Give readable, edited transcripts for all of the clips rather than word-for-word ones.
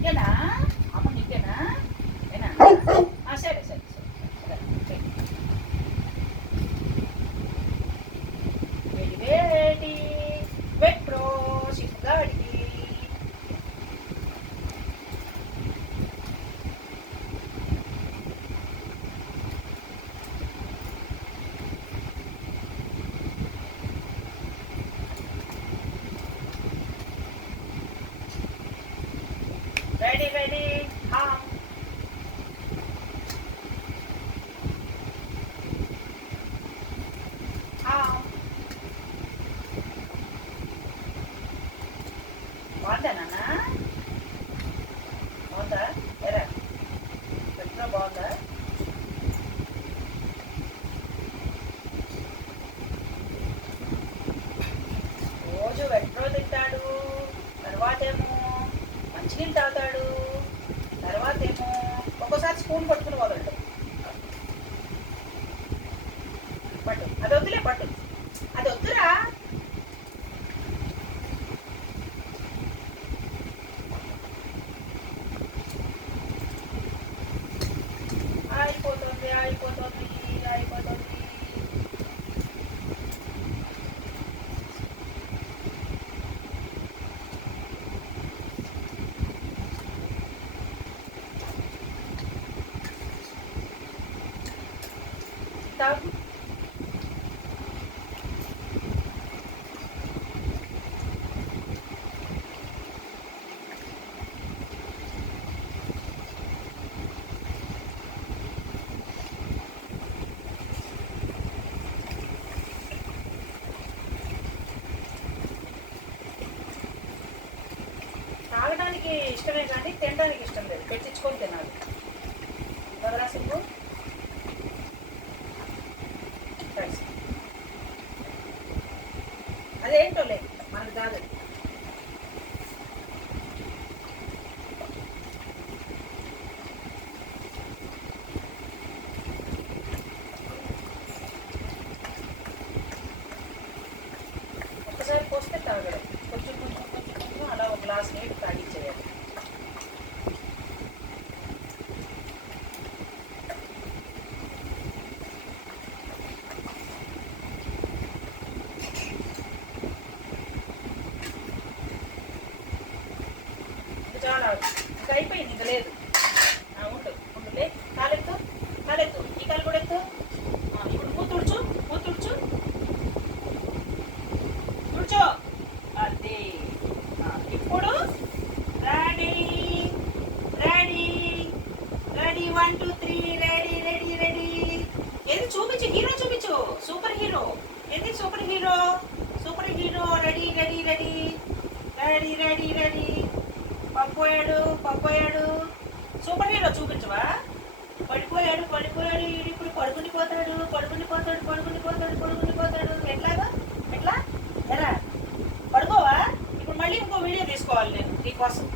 నీకేనా అమ్మ నీకేనా ఏనా సరే సరే సరే వేడి వేడి metro సిగ్గాడికి ready ready come come బాగుందా నాన్న బాగుందా ఎరా పెద్ద బాగుందా రోజు వెట్రో తింటాడు తర్వాత ఏమో మంచినీళ్ళు తాగుతాడు తర్వాత ఏమో ఒక్కోసారి స్పూన్ పట్టుకుని వదలడు పట్టు అది వద్దులే పట్టు అది వద్దురా అయిపోతుంది అయిపోతుంది అయిపోతుంది తాగు తాగడానికి ఇష్టమే కానీ తినడానికి ఇష్టం లేదు పెట్టించుకొని తినాలి వదరా సింగు అదేంటో లేదు మనకు కాదు ఒక్కసారి పోస్తే తాగడం కొంచెం కొంచెం కొంచెం కొంచెం అలా ఒక గ్లాస్ నీళ్ళు తాగించేయాలి చాలా ఇంకా అయిపోయింది ఇంకా లేదు ఉండు ఉండులే కాలెత్తు కాలెత్తు ఈ కాలు కూడా ఎత్తు ఇప్పుడు మూతుడుచు మూతుడుచు తుడుచో అదే ఇప్పుడు ready ready ready 1 2 3 ready ready ready ఏది చూపించు హీరో చూపించు సూపర్ హీరో ఏంది super hero ready ready ready ready ready ready పడిపోయాడు సూపర్ హీరో చూపించవా పడిపోయాడు ఇప్పుడు పడుకునిపోతాడు ఎట్లా ఎరా పడుకోవా ఇప్పుడు మళ్ళీ ఇంకో వీడియో తీసుకోవాలి నేను నీకోసం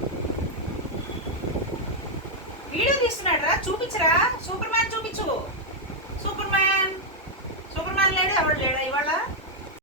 వీడియో తీస్తున్నాడు రా చూపించరా సూపర్ మ్యాన్ చూపించు సూపర్ మ్యాన్ లేడు ఎవరు లేడా ఇవాళ